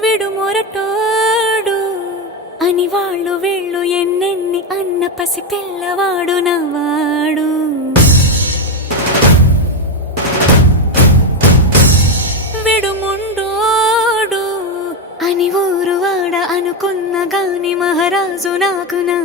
విడు మొరటోడు అని వాళ్ళు వీళ్ళు ఎన్నెన్ని అన్న పసి పిల్లవాడు నవాడు. విడు ముండోడు అని ఊరు వాడ అనుకున్న గాని మహారాజు నాకు నా